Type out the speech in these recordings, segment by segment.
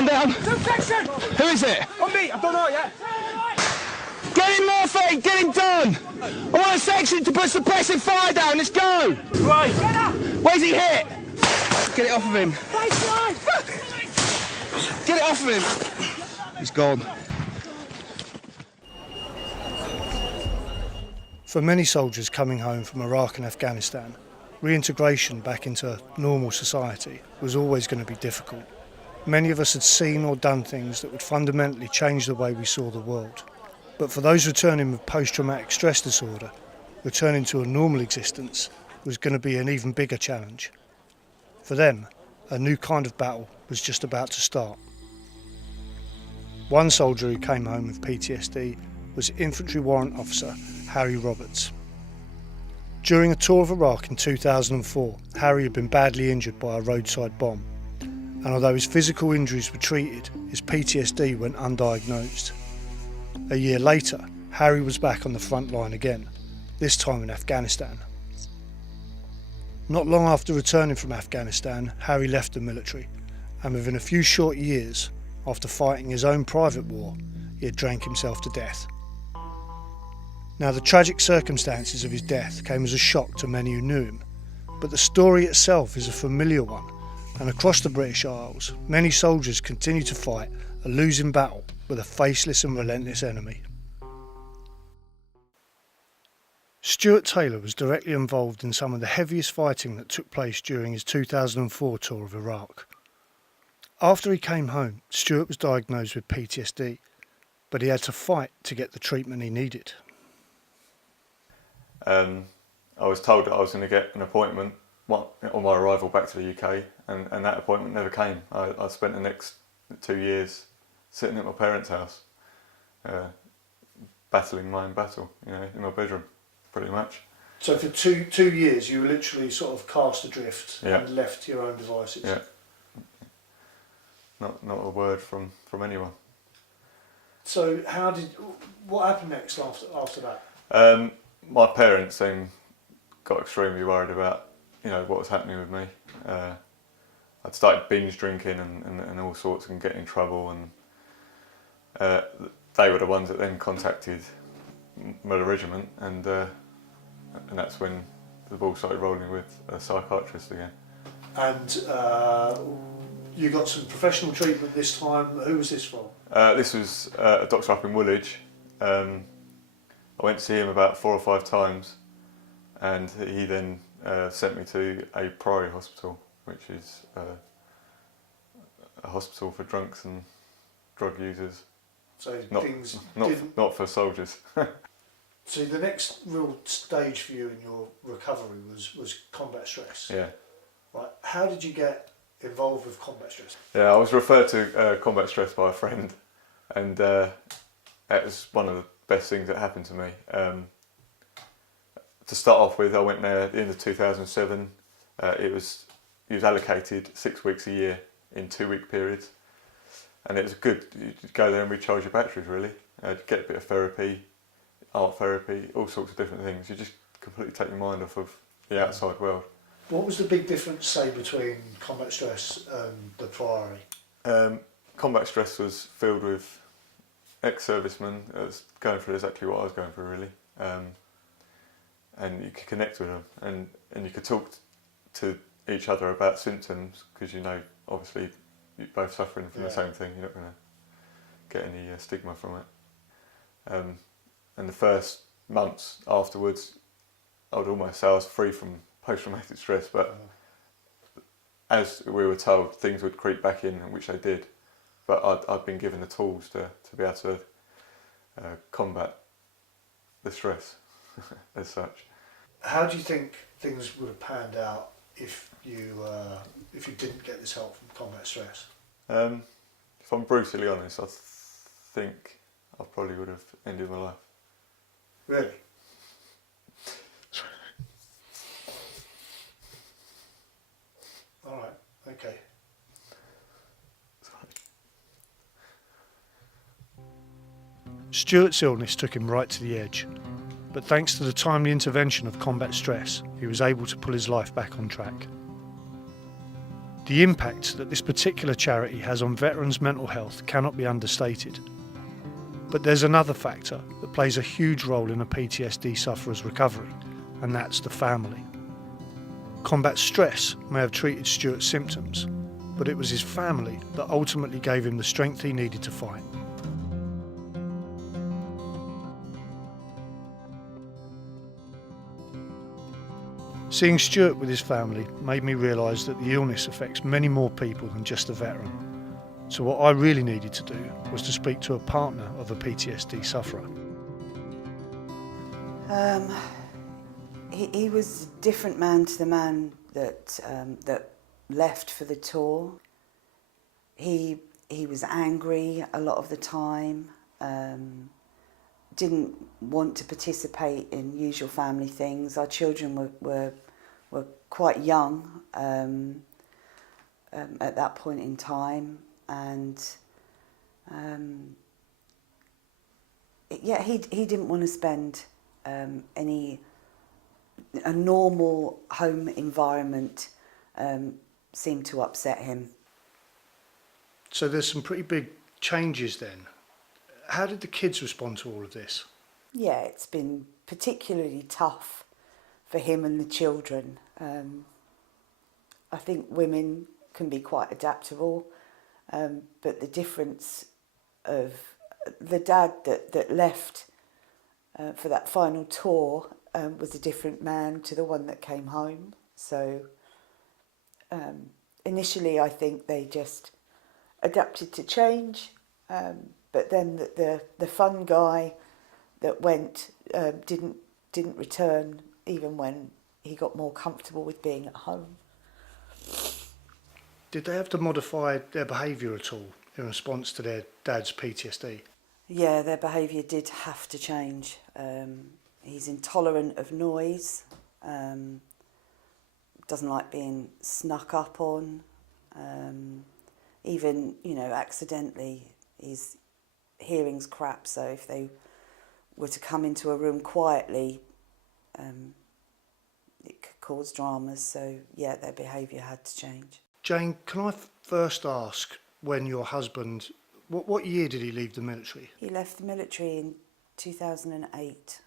Man down. Section! Who is it? On me, I don't know yet. Get him, Murphy! Get him done! I want a section to put suppressive fire down. Let's go! Right. Where's he hit? Get it off of him. Get it off of him. He's gone. For many soldiers coming home from Iraq and Afghanistan, reintegration back into normal society was always going to be difficult. Many of us had seen or done things that would fundamentally change the way we saw the world. But for those returning with post-traumatic stress disorder, returning to a normal existence was going to be an even bigger challenge. For them, a new kind of battle was just about to start. One soldier who came home with PTSD was Infantry Warrant Officer Harry Roberts. During a tour of Iraq in 2004, Harry had been badly injured by a roadside bomb, and although his physical injuries were treated, his PTSD went undiagnosed. A year later, Harry was back on the front line again, this time in Afghanistan. Not long after returning from Afghanistan, Harry left the military, and within a few short years, after fighting his own private war, he had drank himself to death. Now, the tragic circumstances of his death came as a shock to many who knew him, but the story itself is a familiar one, and across the British Isles, many soldiers continue to fight a losing battle with a faceless and relentless enemy. Stuart Taylor was directly involved in some of the heaviest fighting that took place during his 2004 tour of Iraq. After he came home, Stuart was diagnosed with PTSD, but he had to fight to get the treatment he needed. I was told that I was going to get an appointment on my arrival back to the UK, and that appointment never came. I spent the next 2 years sitting at my parents' house, battling my own battle, in my bedroom, pretty much. So for two years you were literally sort of cast adrift Yeah. and left to your own devices? Yeah. Not a word from anyone. So what happened next after that? My parents then got extremely worried about, what was happening with me. I'd started binge drinking and all sorts and getting in trouble, and they were the ones that then contacted my regiment, and that's when the ball started rolling with a psychiatrist again. And you got some professional treatment this time. Who was this from? This was a doctor up in Woolwich. I went to see him about 4 or 5 times, and he then sent me to a Priory hospital, which is a hospital for drunks and drug users. So not for soldiers. So the next real stage for you in your recovery was combat stress. Yeah. Right. How did you get involved with combat stress? Yeah, I was referred to combat stress by a friend, and that was one of the best things that happened to me. To start off with, I went there at the end of 2007. He was allocated 6 weeks a year in 2-week periods, and it was good. You'd go there and recharge your batteries, really. Get a bit of therapy, art therapy, all sorts of different things. You just completely take your mind off of the outside world. What was the big difference, say, between combat stress and the Priory? Combat stress was filled with ex-servicemen that was going through exactly what I was going through, really. And you could connect with them, and you could talk to each other about symptoms, because obviously you're both suffering from the same thing. You're not going to get any stigma from it. And the first months afterwards, I would almost say I was free from post-traumatic stress, but as we were told, things would creep back in, which they did. But I'd been given the tools to be able to combat the stress as such. How do you think things would have panned out if you didn't get this help from combat stress? If I'm brutally honest, I think I probably would have ended my life. Really? All right. Okay. Stuart's illness took him right to the edge, but thanks to the timely intervention of combat stress, he was able to pull his life back on track. The impact that this particular charity has on veterans' mental health cannot be understated. But there's another factor that plays a huge role in a PTSD sufferer's recovery, and that's the family. Combat stress may have treated Stuart's symptoms, but it was his family that ultimately gave him the strength he needed to fight. Seeing Stuart with his family made me realise that the illness affects many more people than just a veteran. So what I really needed to do was to speak to a partner of a PTSD sufferer. He was a different man to the man that left for the tour. He was angry a lot of the time, didn't want to participate in usual family things. Our children were quite young at that point in time, and he didn't want to spend a normal home environment. Seemed to upset him. So there's some pretty big changes then. How did the kids respond to all of this? Yeah, it's been particularly tough for him and the children. I think women can be quite adaptable, but the difference of the dad that left for that final tour was a different man to the one that came home. So initially I think they just adapted to change, but then the fun guy that went didn't return even when he got more comfortable with being at home. Did they have to modify their behaviour at all in response to their dad's PTSD? Yeah, their behaviour did have to change. He's intolerant of noise, doesn't like being snuck up on, even, accidentally. His hearing's crap, so if they were to come into a room quietly, it could cause dramas. So yeah, their behaviour had to change. Jane, can I first ask, when your husband, what year did he leave the military? He left the military in 2008.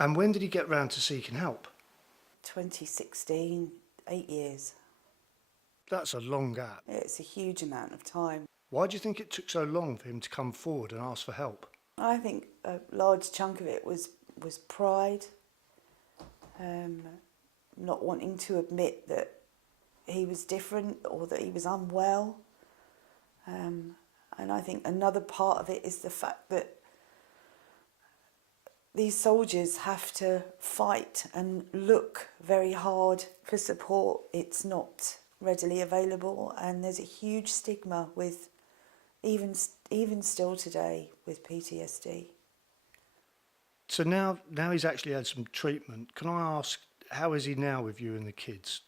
And when did he get round to seeking help? 2016, 8 years. That's a long gap. It's a huge amount of time. Why do you think it took so long for him to come forward and ask for help? I think a large chunk of it was pride, not wanting to admit that he was different or that he was unwell. And I think another part of it is the fact that these soldiers have to fight and look very hard for support. It's not readily available, and there's a huge stigma with even still today with PTSD. So now he's actually had some treatment. Can I ask, how is he now with you and the kids?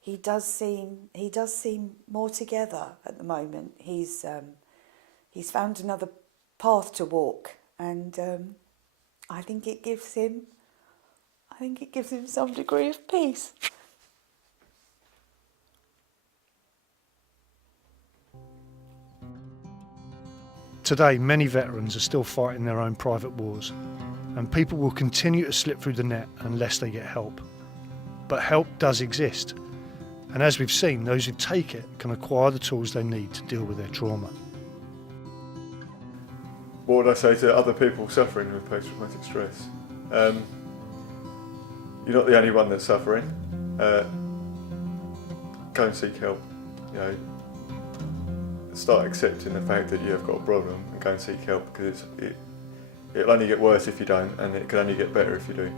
He does seem more together at the moment. He's found another path to walk, and I think it gives him some degree of peace. Today, many veterans are still fighting their own private wars, and people will continue to slip through the net unless they get help. But help does exist, and as we've seen, those who take it can acquire the tools they need to deal with their trauma. What would I say to other people suffering with post-traumatic stress? You're not the only one that's suffering. Go and seek help. Start accepting the fact that you have got a problem and go and seek help, because it'll only get worse if you don't, and it can only get better if you do.